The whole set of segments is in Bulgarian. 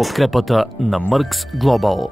подкрепата на Merx Global.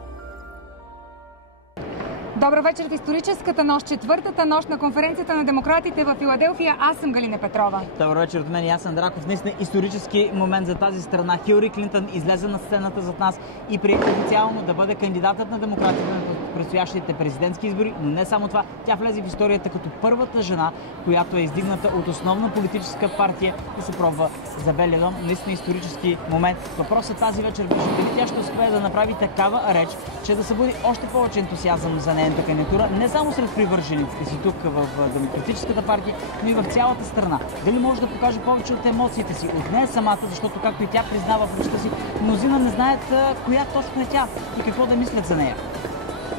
Добър вечер в историческата нощ, четвъртата нощ на конференцията на демократите в Филаделфия. Аз съм Галина Петрова. Добър вечер от мен и аз съм Драков. Наистина исторически момент за тази страна. Хилари Клинтън излезе на сцената зад нас и прие официално да бъде кандидатът на демократите на предстоящите президентски избори. Но не само това, тя влезе в историята като първата жена, която е издигната от основна политическа партия и се пробва за Белия дом. Наистина исторически момент. Въпросът тази вечер беше дали тя ще успее да направи такава реч, че да събуди още повече ентусиазъм за нейната кандидатура, не само сред привържениците си тук в Демократическата партия, но и в цялата страна. Дали може да покаже повече от емоциите си, от нея самата, защото както и тя признава в речта си, мнозина не знаят коя точно е тя и какво да мислят за нея.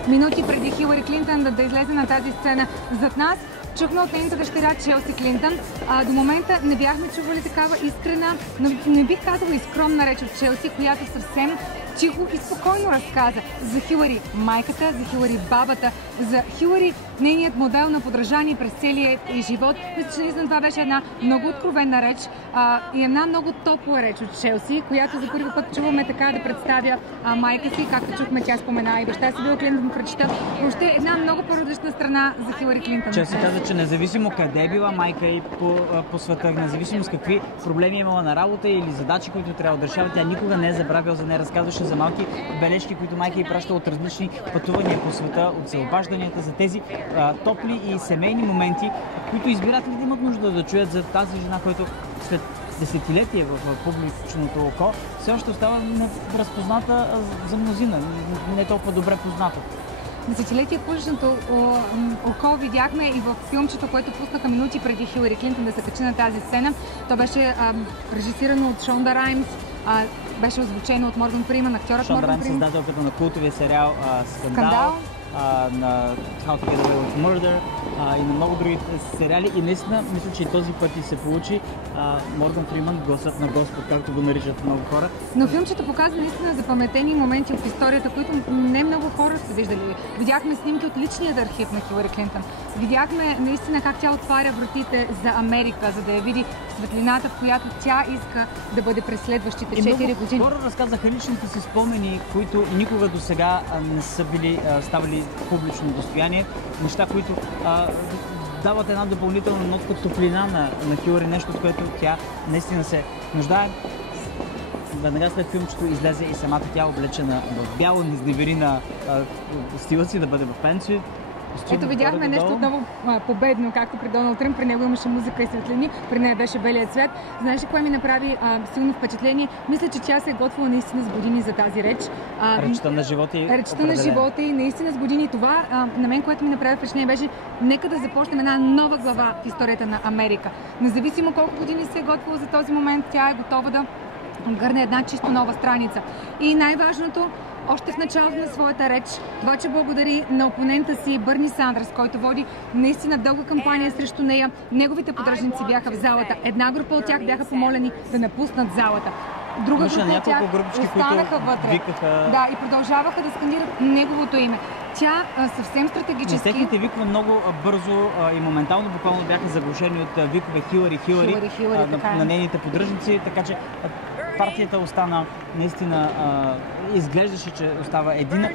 Минути преди Хилари Клинтън да излезе на тази сцена зад нас, чухме от нейната дъщеря Челси Клинтън. До момента не бяхме чували такава искрена, но не бих казала и скромна реч от Челси, която съвсем тихо и спокойно разказа за Хилари майката, за Хилари бабата, за Хилари нейният модел на подражание през целия ѝ живот. Мисля, че наистина това беше една много откровенна реч и една много топла реч от Челси, която за първи път чуваме така да представя майка си, както чухме, тя спомена и баща си Бил Клинтън в речта. Въобще една много по-различна страна за Хилари Клинтън. Челси каза, че независимо къде е била майка и по света, независимо с какви проблеми е имала на работа или задачи, които трябва да решава, тя никога не е забравила за нея. Разказваше за малки бележки, които майка й праща от различни пътувания по света, от селобажданията, за тези топли и семейни моменти, които избирателите имат нужда да чуят за тази жена, която след десетилетие в публичното око все още остава разпозната за мнозина, не толкова добре позната. Десетилетие в публичното око видяхме и в филмчето, което пуснаха минути преди Хилари Клинтън да се качи на тази сцена. То беше режисирано от Шонда Раймс, беше озвучено от Морган Фриман, актьорът Морган Фриман. Шонда Раймс, създателката на култовия сериал Скандал, на How to Get Away with Murder и на много други сериали. И наистина, мисля, че и този път и се получи Морган Фриман, гласът на Господ, както го наричат много хора. Но филмчето показва наистина запаметени моменти от историята, които не много хора са виждали. Видяхме снимки от личният архив на Хилари Клинтън. Видяхме наистина как тя отваря вратите за Америка, за да я види светлината, в която тя иска да бъде през следващите 4 години. Хора разказаха личните си спомени, които никога до сега не са били ставали публично достояние. Неща, които дават една допълнителна нотка топлина на Хилари, нещо, от което тя наистина се нуждае. Веднага след филмчето излезе и самата тя облечена в бяло, не изневери на стила си да бъде в пенсия. Ето видяхме нещо отново победно, както при Доналд Тръмп. При него имаше музика и светлини, при нея беше белият цвят. Знаеш ли кое ми направи силно впечатление? Мисля, че тя се е готвила наистина с години за тази реч. Речта на живота и речта на живота и наистина с години. Това на мен, което ми направи впечатление, беше нека да започнем една нова глава в историята на Америка. Независимо колко години се е готвила за този момент, тя е готова да гърне една чисто нова страница. И най-важното, още в началото на своята реч, това, че благодари на опонента си Бърни Сандърс, който води наистина дълга кампания срещу нея. Неговите поддръжници бяха в залата. Една група от тях бяха помолени да напуснат залата. Друга група от тях останаха вътре. Да, и продължаваха да скандират неговото име. Тя съвсем стратегически... Техните викове много бързо и моментално буквално бяха заглушени от викове Хилари на нейните поддръжници, така че партията остана наистина, изглеждаше, че остава едина.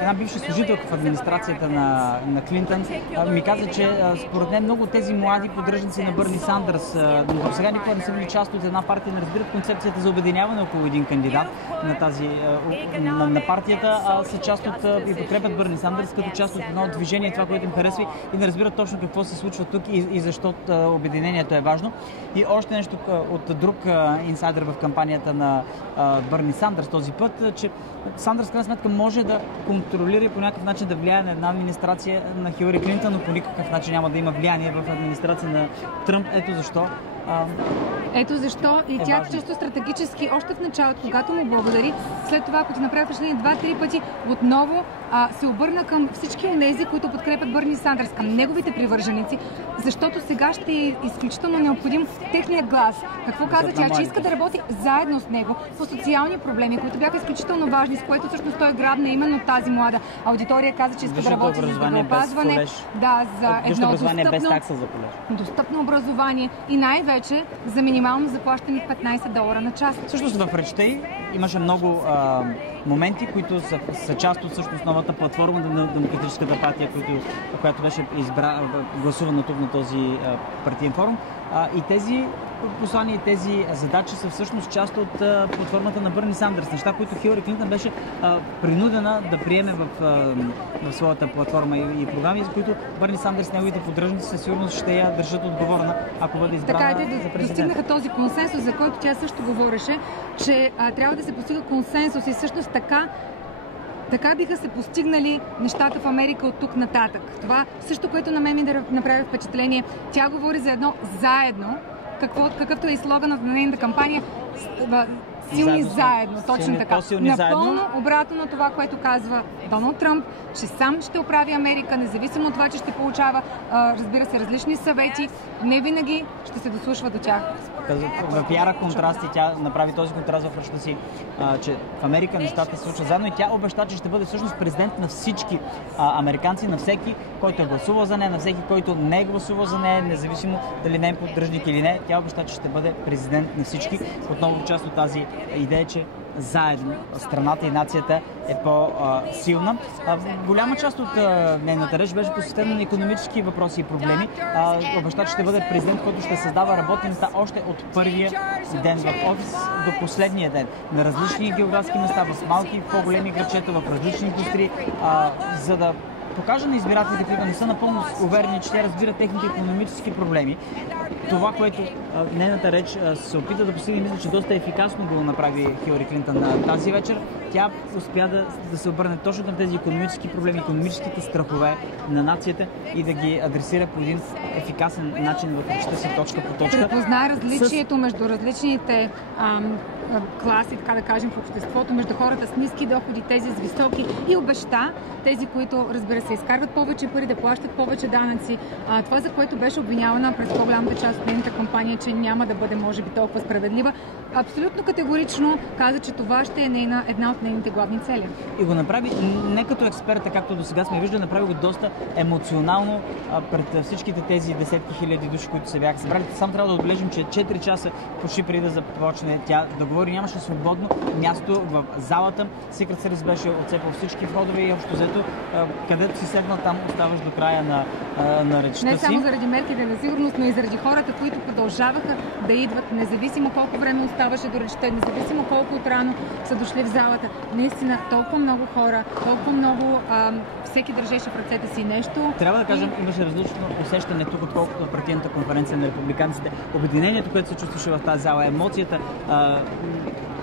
Една бивша служителка в администрацията на Клинтън ми каза, че според мен много от тези млади поддръжници на Бърни Сандърс до сега никога не са били част от една партия, не разбират концепцията за обединяване около един кандидат на партията, са част от и подкрепят Бърни Сандърс като част от едно движение, това, което им харесва и не разбират точно какво се случва тук и защо обединението е важно. И още нещо от друг инсайдер в кампанията на Бърни Сандърс този път, че Сандърс в крайна сметка може да контролира и по някакъв начин да влияе на една администрация на Хилари Клинтън, но по никакъв начин няма да има влияние в администрация на Тръмп. Ето защо. Ето защо и тя чисто стратегически, още в началото, когато му благодари, след това, ако ти направи впечатление 2-3 пъти, отново се обърна към всички онези, които подкрепят Бърни Сандърс, към неговите привърженици, защото сега ще е изключително необходим техният глас. Какво каза тя? Че иска да работи заедно с него по социални проблеми, които бяха изключително важни, с което всъщност той грабна именно тази млада аудитория. Каза, че иска да работи за здравеопазване, за едно достъпно образование и най-вече вече за минимално заплащане $15 на час. Всъщност в речта й имаше много моменти, които са част от всъщност новата платформа на Демократическата партия, която беше гласувана тук на този партиен форум. И тези послания и тези задачи са всъщност част от платформата на Бърни Сандърс. Неща, които Хилари Клинтън беше принудена да приеме в своята платформа и програми, за които Бърни Сандърс, неговите поддръжници със сигурност ще я държат отговорна, ако бъде избрана за президент. Достигнаха този консенсус, за който тя също говореше, че трябва да се постига консенсус и всъщност така биха се постигнали нещата в Америка от тук нататък. Това също, което на мен ми да направи впечатление, тя говори за едно заедно, какъвто е и слоганът на нейната кампания, силни заедно, точно така. Напълно обратно на това, което казва Доналд Тръмп, че сам ще оправи Америка, независимо от това, че ще получава, разбира се, различни съвети, не винаги ще се дослушва до тях. В пиара контрасти тя направи този контраст в речта си, че в Америка нещата се случват заедно и тя обеща, че ще бъде всъщност президент на всички американци, на всеки, който е гласувал за нея, на всеки, който не е гласувал за нея, независимо дали не е поддръжник или не. Тя обеща, че ще бъде президент на всички. Отново част от тази идея, че заедно страната и нацията е по-силна. Голяма част от нейната реч беше посветена на икономически въпроси и проблеми. Обеща, че ще бъде президент, който ще създава работни места още от първия ден в офис до последния ден. На различни географски места, в малки и по-големи градчета, в различни индустрии, за да покажа на избирателите, които не са напълно уверени, че те разбират техните икономически проблеми. Това, което нейната реч се опита да постигне, мисля, че доста ефикасно го направи Хилари Клинтън тази вечер. Тя успя да се обърне точно към тези икономически проблеми, икономическите страхове на нацията и да ги адресира по един ефикасен начин в речта си точка по точка. Препознае различието между различните класи, така да кажем, в обществото, между хората с ниски доходи, тези с високи и обеща тези, които, разбира се, изкарват повече пари, да плащат повече данъци. Това, за което беше обвинявана през по-голямата част от нейната кампания, че няма да бъде, може би, толкова справедлива, абсолютно категорично каза, че това ще е една от нейните главни цели. И го направи не като експерта, както до сега сме виждали, направи го доста емоционално пред всичките тези десетки хиляди души, които се бяха събрали. Само трябва да отбележим, че 4 часа почти преди да започне тя да говори, нямаше свободно място в залата. Secret Service беше отцепил всички входове и общо взето, където си седнал, там оставаш до края на речта си. Не само заради мерките на сигурност, но и заради хората, които продължаваха да идват, независимо колко време оставаше до речта, независимо колко отрано са дошли в залата. Наистина, толкова много хора, толкова много всеки държеше в ръцете си нещо. Трябва да кажем, имаше различно усещане тук, отколкото в партийната конференция на републиканците. Обединението, което се чувстваше в тази зала, емоцията,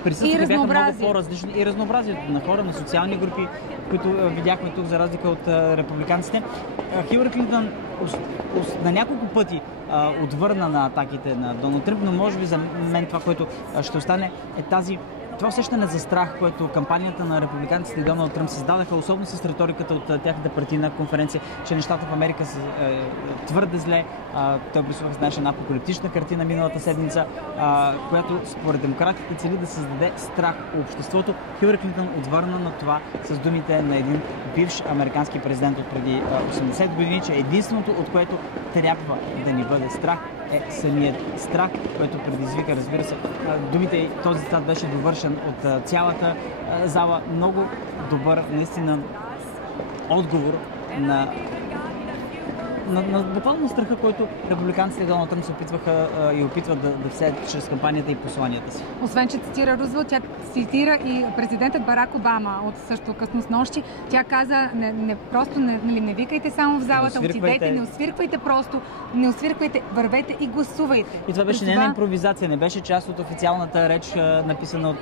присъствието бяха много по-различни и разнообразието на хора, на социални групи, които видяхме тук, за разлика от републиканците. Хилари Клинтън на няколко пъти отвърна на атаките на Доналд Тръмп, но може би за мен това, което ще остане, е това усещане за страх, което кампанията на републиканците и Доналд Тръмп създадаха, особено с риториката от тяхната партийна конференция, че нещата в Америка са твърде зле. Той обрисувах, знаеш, една апокалиптична картина миналата седмица, която според демократите цели да създаде страх в обществото. Хилари Клинтън отвърна на това с думите на един бивш американски президент от преди 80 години, че единственото, от което трябва да ни бъде страх, е самият страх, който предизвика, разбира се. Думите, този цитат беше довършен от цялата зала. Много добър, наистина, отговор на буквално страха, който републиканците и Доналд Тръмп се опитваха и опитват да всеят чрез кампанията и посланията си. Освен, че цитира Рузвелт, тя цитира и президентът Барак Обама от също късно снощи. Тя каза, не викайте само в залата, отидете, не освирквайте просто, не освирквайте, вървете и гласувайте. И това беше нейна импровизация, не беше част от официалната реч, написана от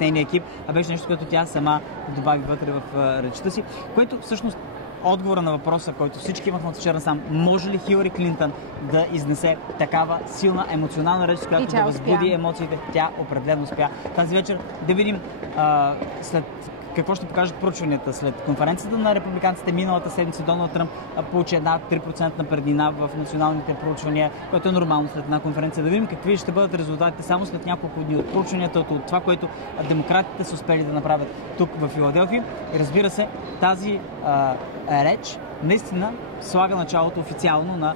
нейния екип, а беше нещо, което тя сама добави вътре в речта си, което всъщност отговора на въпроса, който всички имахме от вчера сам. Може ли Хилари Клинтън да изнесе такава силна емоционална реч, с която да възбуди емоциите? Тя определено успя. Тази вечер да видим след какво ще покажат проучванията. След конференцията на републиканците миналата седмица Доналд Тръмп получи една 3% преднина в националните проучвания, което е нормално след една конференция. Да видим какви ще бъдат резултатите само след няколко дни от проучванията, от това, което демократите са успели да направят тук в Филаделфия. И разбира се, тази реч наистина слага началото официално на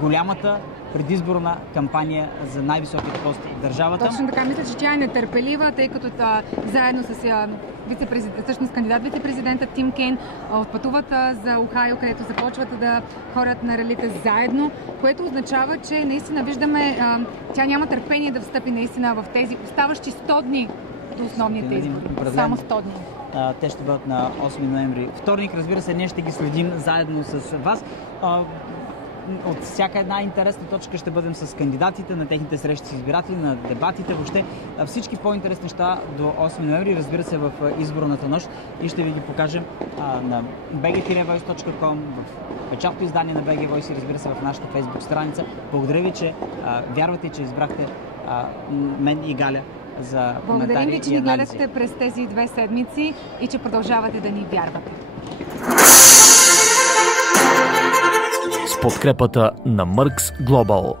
голямата предизборна кампания за най-високите пости в държавата. Точно така, мисля, че тя е нетърпелива, тъй като заедно с всъщност кандидат вице-президента Тим Кейн отпътуват за Охайо, където започват да ходят на ралита заедно, което означава, че наистина виждаме, тя няма търпение да встъпи наистина в тези оставащи 100 дни до основните избори. Само 100 дни. Те ще бъдат на 8 ноември. Вторник, разбира се, ние ще ги следим заедно с вас. От всяка една интересна точка ще бъдем с кандидатите на техните срещи с избиратели, на дебатите, въобще всички по-интересни неща до 8 ноември, разбира се, в изборната нощ, и ще ви ги покажем на bg-voice.com, в печатното издание на BG Voice и, разбира се, в нашата фейсбук страница. Благодаря ви, че вярвате, че избрахте мен и Галя за коментари и анализи. Благодарим ви, че ни гледахте през тези 2 седмици и че продължавате да ни вярвате. С подкрепата на Mъркс Глобал.